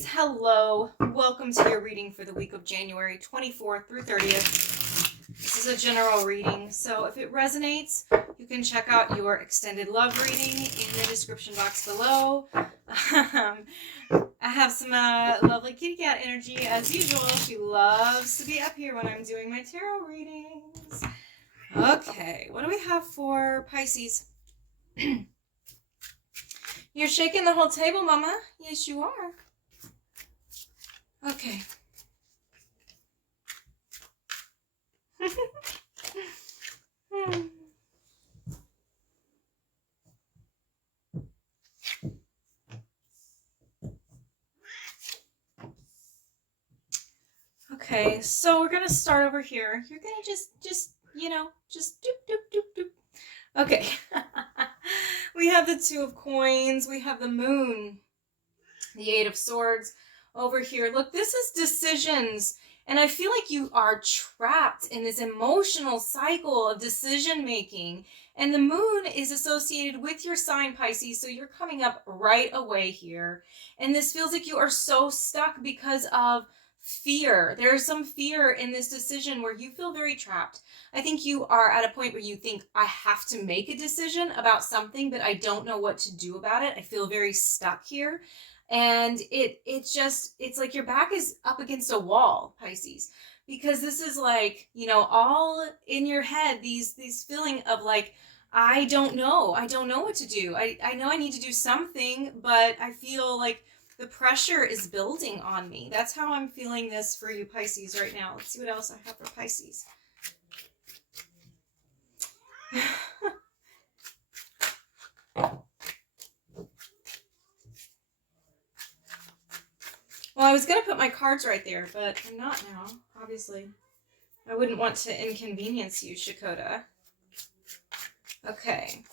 Pisces, hello. Welcome to your reading for the week of January 24th through 30th. This is a general reading, so if it resonates, you can check out your extended love reading in the description box below. I have some lovely kitty cat energy as usual. She loves to be up here when I'm doing my tarot readings. Okay, what do we have for Pisces? You're shaking the whole table, Mama. Yes, you are. Okay. Okay, so we're gonna start over here. You're gonna just doop, doop, doop, doop. Okay. We have the Two of Coins. We have the Moon. The Eight of Swords over here. Look, this is decisions. And I feel like you are trapped in this emotional cycle of decision making. And the moon is associated with your sign, Pisces. So you're coming up right away here. And this feels like you are so stuck because of fear. There's some fear in this decision where you feel very trapped. I think you are at a point where you think, I have to make a decision about something, but I don't know what to do about it. I feel very stuck here. And it's like your back is up against a wall, Pisces, because this is like, all in your head, these feeling of like, I don't know what to do. I know I need to do something, but I feel like the pressure is building on me. That's how I'm feeling this for you, Pisces, right now. Let's see what else I have for Pisces. Well, I was going to put my cards right there, but I'm not now, obviously. I wouldn't want to inconvenience you, Shakota. Okay.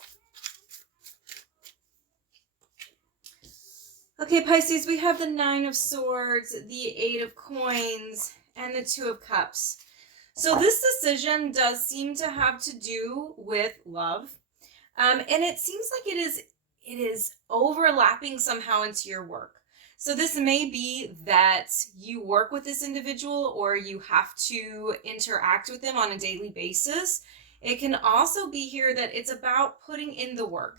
Okay, Pisces, we have the Nine of Swords, the Eight of Coins, and the Two of Cups. So this decision does seem to have to do with love. And it seems like it is overlapping somehow into your work. So this may be that you work with this individual or you have to interact with them on a daily basis. It can also be here that it's about putting in the work,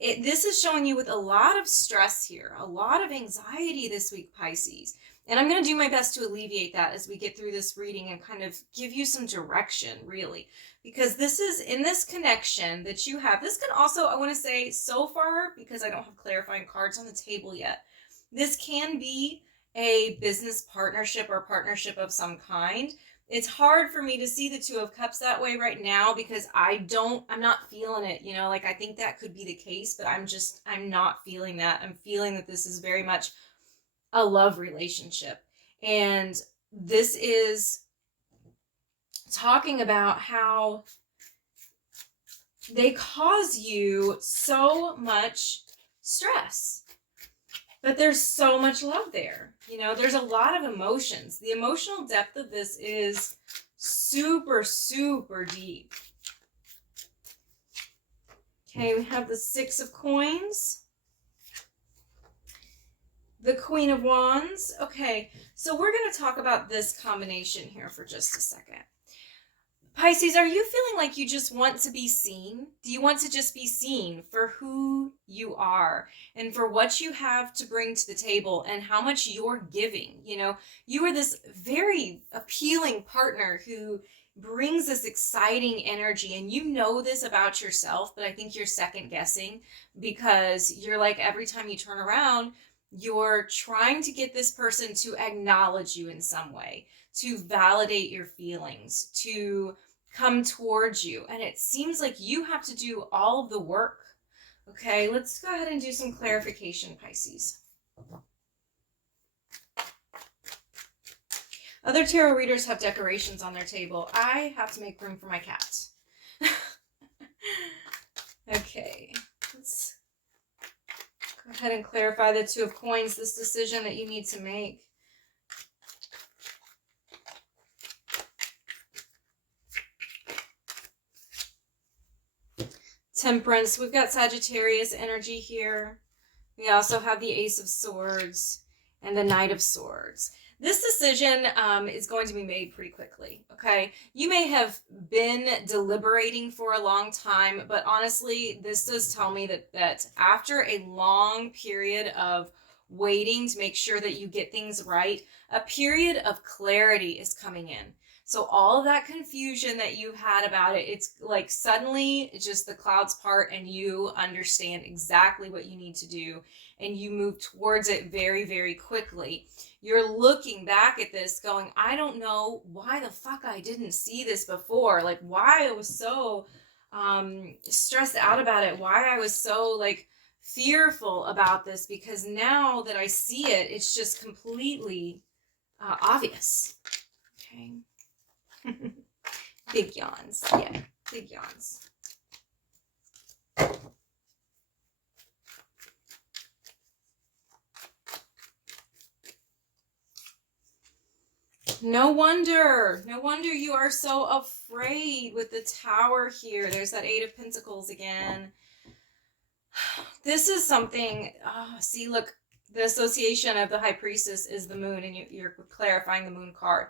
This is showing you with a lot of stress here, a lot of anxiety this week, Pisces. And I'm going to do my best to alleviate that as we get through this reading and kind of give you some direction, really. Because this is in this connection that you have. This can also, I want to say, so far, because I don't have clarifying cards on the table yet, this can be a business partnership or partnership of some kind. It's hard for me to see the Two of Cups that way right now because I'm not feeling it, like I think that could be the case, but I'm not feeling that. I'm feeling that this is very much a love relationship. And this is talking about how they cause you so much stress. But there's so much love there. There's a lot of emotions. The emotional depth of this is super, super deep. Okay, we have the Six of Coins. The Queen of Wands. Okay, so we're going to talk about this combination here for just a second. Pisces, are you feeling like you just want to be seen? Do you want to just be seen for who you are and for what you have to bring to the table and how much you're giving? You are this very appealing partner who brings this exciting energy, and you know this about yourself, but I think you're second guessing because you're like, every time you turn around, you're trying to get this person to acknowledge you in some way, to validate your feelings, to come towards you. And it seems like you have to do all of the work. Okay, let's go ahead and do some clarification, Pisces. Other tarot readers have decorations on their table. I have to make room for my cat. Okay, let's go ahead and clarify the Two of Coins, this decision that you need to make. Temperance, we've got Sagittarius energy here. We also have the Ace of Swords and the Knight of Swords. This decision is going to be made pretty quickly, okay? You may have been deliberating for a long time, but honestly, this does tell me that after a long period of waiting to make sure that you get things right, a period of clarity is coming in. So all of that confusion that you had about it, it's like suddenly just the clouds part and you understand exactly what you need to do and you move towards it very, very quickly. You're looking back at this going, I don't know why the fuck I didn't see this before. Like why I was so stressed out about it. Why I was so like fearful about this, because now that I see it, it's just completely obvious. Okay. Big yawns. Yeah, big yawns. No wonder you are so afraid with the Tower here. There's that Eight of Pentacles again. This is something, see, look, the association of the High Priestess is the Moon, and you're clarifying the Moon card.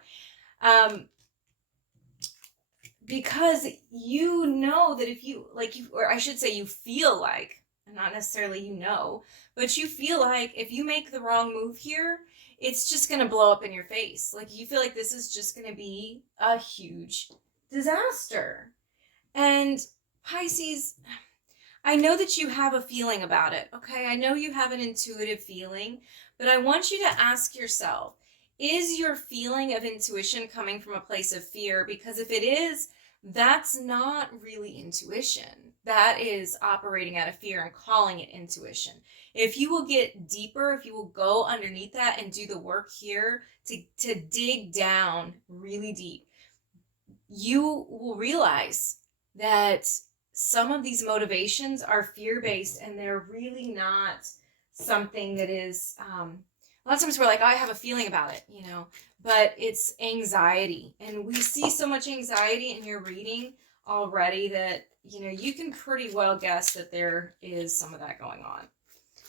Because you know that if you, like, or I should say you feel like, not necessarily you know, but you feel like if you make the wrong move here, it's just going to blow up in your face. Like you feel like this is just going to be a huge disaster. And Pisces, I know that you have a feeling about it, okay? I know you have an intuitive feeling, but I want you to ask yourself, is your feeling of intuition coming from a place of fear? Because if it is, that's not really intuition. That is operating out of fear and calling it intuition. If you will get deeper, if you will go underneath that and do the work here to dig down really deep, you will realize that some of these motivations are fear-based and they're really not something that is, a lot of times we're like, oh, I have a feeling about it, you know, but it's anxiety. And we see so much anxiety in your reading already that, you know, you can pretty well guess that there is some of that going on.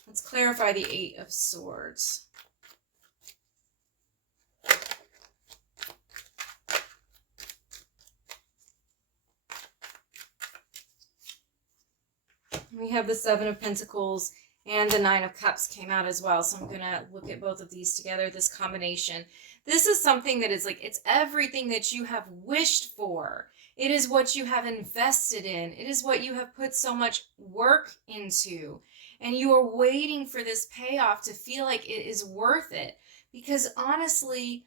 Let's clarify the Eight of Swords. We have the Seven of Pentacles and the Nine of Cups came out as well. So I'm going to look at both of these together, this combination. This is something that is like, it's everything that you have wished for. It is what you have invested in. It is what you have put so much work into. And you are waiting for this payoff to feel like it is worth it. Because honestly,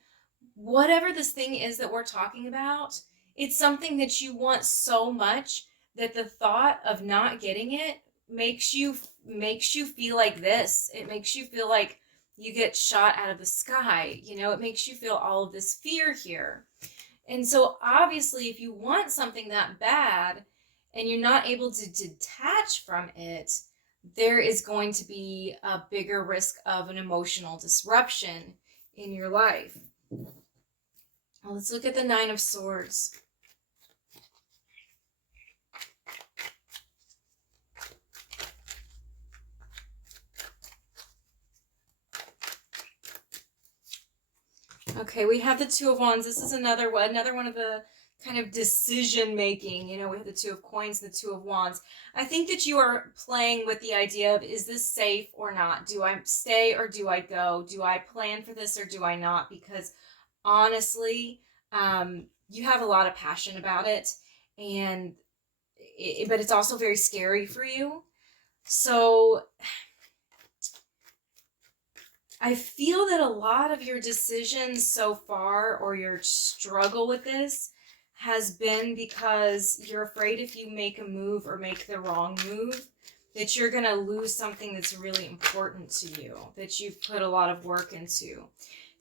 whatever this thing is that we're talking about, it's something that you want so much that the thought of not getting it makes you feel like this. It makes you feel like you get shot out of the sky. You know, it makes you feel all of this fear here. And so obviously if you want something that bad and you're not able to detach from it, there is going to be a bigger risk of an emotional disruption in your life. Well, let's look at the Nine of Swords. Okay, we have the Two of Wands. This is another one of the kind of decision making. You know, we have the Two of Coins and the Two of Wands. I think that you are playing with the idea of, is this safe or not? Do I stay or do I go? Do I plan for this or do I not? Because honestly, you have a lot of passion about it, and but it's also very scary for you. So I feel that a lot of your decisions so far, or your struggle with this, has been because you're afraid if you make a move or make the wrong move, that you're going to lose something that's really important to you, that you've put a lot of work into.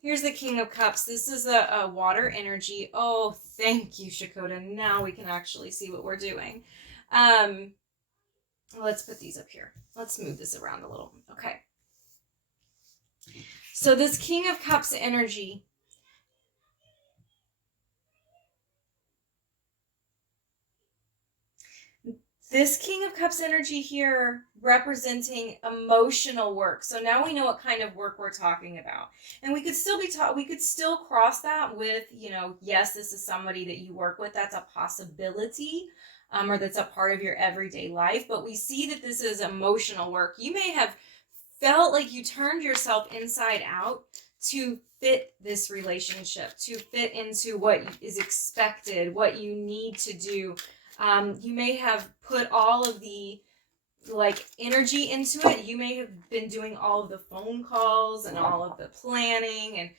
Here's the King of Cups. This is a water energy. Oh, thank you, Shakota. Now we can actually see what we're doing. Let's put these up here. Let's move this around a little. Okay. So this King of Cups energy, This King of Cups energy here representing emotional work. So now we know what kind of work we're talking about. And we could still we could still cross that with, yes, this is somebody that you work with. That's a possibility, or that's a part of your everyday life. But we see that this is emotional work. You may have felt like you turned yourself inside out to fit this relationship, to fit into what is expected, what you need to do. You may have put all of the energy into it. You may have been doing all of the phone calls and all of the planning, and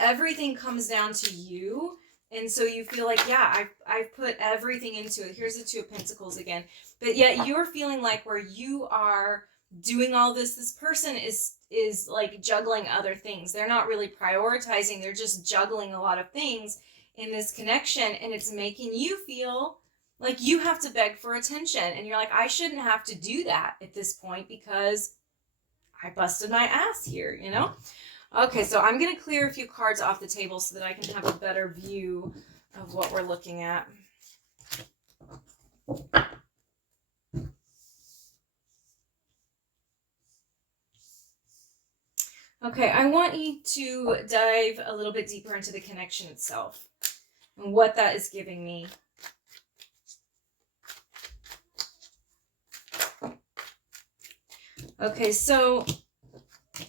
everything comes down to you. And so you feel like, yeah, I've put everything into it. Here's the Two of Pentacles again. But yet you're feeling like where you are doing all this person is like juggling other things. They're not really prioritizing. They're just juggling a lot of things in this connection, and it's making you feel like you have to beg for attention. And you're like, I shouldn't have to do that at this point because I busted my ass here, Okay, so I'm going to clear a few cards off the table so that I can have a better view of what we're looking at. Okay, I want you to dive a little bit deeper into the connection itself and what that is giving me. Okay, so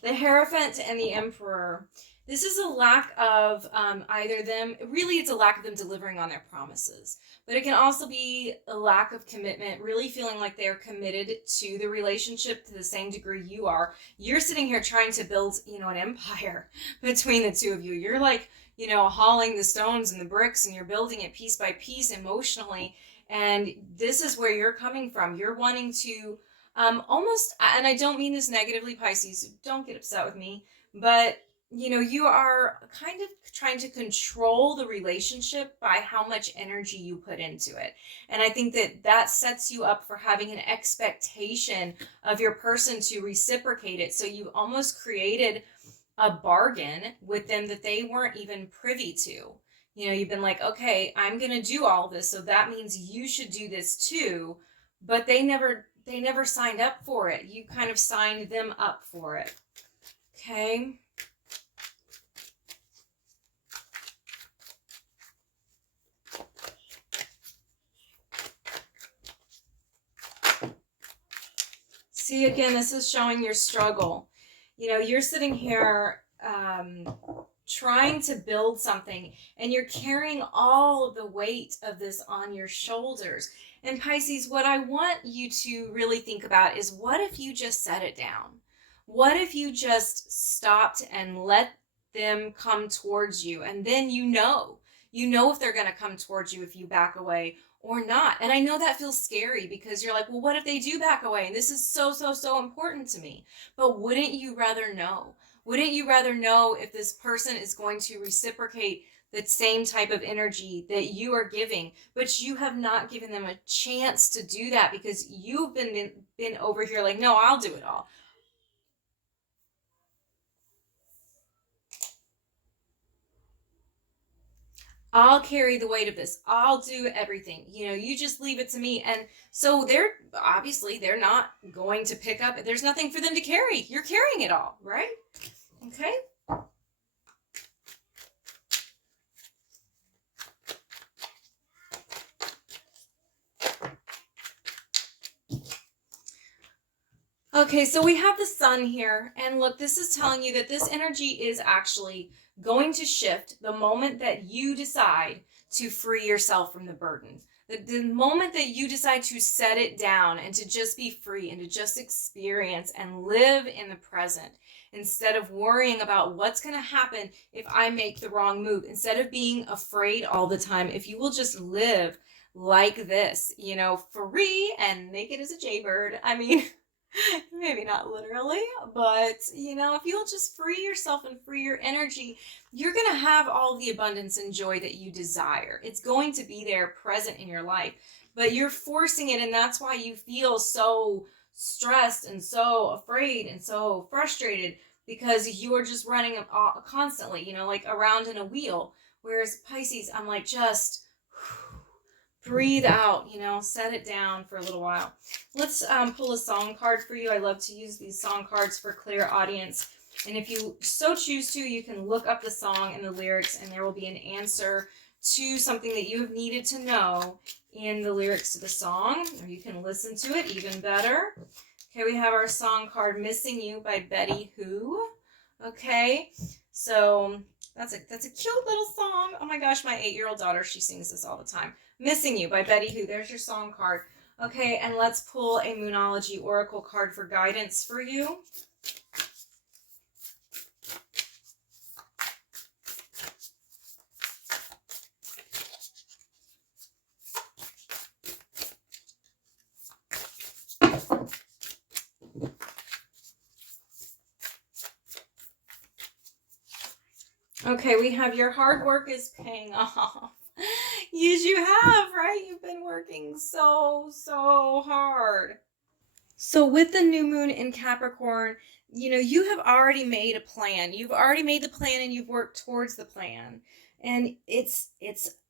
the Hierophant and the Emperor. This is a lack of either them. Really, it's a lack of them delivering on their promises. But it can also be a lack of commitment, really feeling like they're committed to the relationship to the same degree you are. You're sitting here trying to build, an empire between the two of you. You're like, hauling the stones and the bricks, and you're building it piece by piece emotionally. And this is where you're coming from. You're wanting to almost, and I don't mean this negatively, Pisces, don't get upset with me, but you are kind of trying to control the relationship by how much energy you put into it. And I think that sets you up for having an expectation of your person to reciprocate it. So you've almost created a bargain with them that they weren't even privy to. You've been like, okay, I'm going to do all this, so that means you should do this too. But they never signed up for it. You kind of signed them up for it. Okay. See, again, this is showing your struggle. You're sitting here trying to build something, and you're carrying all of the weight of this on your shoulders. And Pisces, what I want you to really think about is, what if you just set it down? What if you just stopped and let them come towards you? And then you know if they're going to come towards you if you back away or not. And I know that feels scary because you're like, well, what if they do back away? And this is so, so, so important to me. But wouldn't you rather know? Wouldn't you rather know if this person is going to reciprocate the same type of energy that you are giving, but you have not given them a chance to do that because you've been over here like, no, I'll do it all. I'll carry the weight of this. I'll do everything. You just leave it to me. And so they're not going to pick up. There's nothing for them to carry. You're carrying it all, right? Okay. Okay, so we have the Sun here. And look, this is telling you that this energy is actually going to shift the moment that you decide to free yourself from the burden. The moment that you decide to set it down and to just be free and to just experience and live in the present, instead of worrying about what's going to happen if I make the wrong move, instead of being afraid all the time, if you will just live like this, free and naked as a jaybird. I mean, maybe not literally, but if you'll just free yourself and free your energy, you're going to have all the abundance and joy that you desire. It's going to be there present in your life, but you're forcing it. And that's why you feel so stressed and so afraid and so frustrated, because you are just running constantly, like around in a wheel. Whereas Pisces, I'm like, just breathe out, set it down for a little while. Let's pull a song card for you. I love to use these song cards for clear audience. And if you so choose to, you can look up the song and the lyrics, and there will be an answer to something that you have needed to know in the lyrics to the song, or you can listen to it even better. Okay, we have our song card, Missing You by Betty Who. Okay, so that's a cute little song. Oh my gosh, my 8-year-old daughter, she sings this all the time. Missing You by Betty Who. There's your song card. Okay, and let's pull a Moonology Oracle card for guidance for you. Okay, we have your hard work is paying off. Yes, you have, right? You've been working so hard. So with the new moon in Capricorn, you have already made a plan. You've already made the plan and you've worked towards the plan. And it's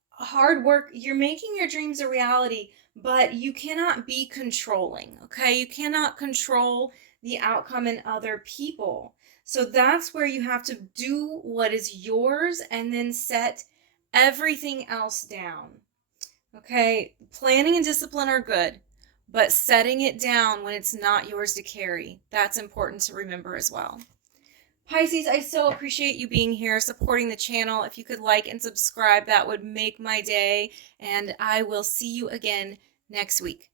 hard work. You're making your dreams a reality, but you cannot be controlling, okay? You cannot control the outcome in other people. So that's where you have to do what is yours and then set everything else down. Okay? Planning and discipline are good, but setting it down when it's not yours to carry, that's important to remember as well. Pisces, I so appreciate you being here, supporting the channel. If you could like and subscribe, that would make my day. And I will see you again next week.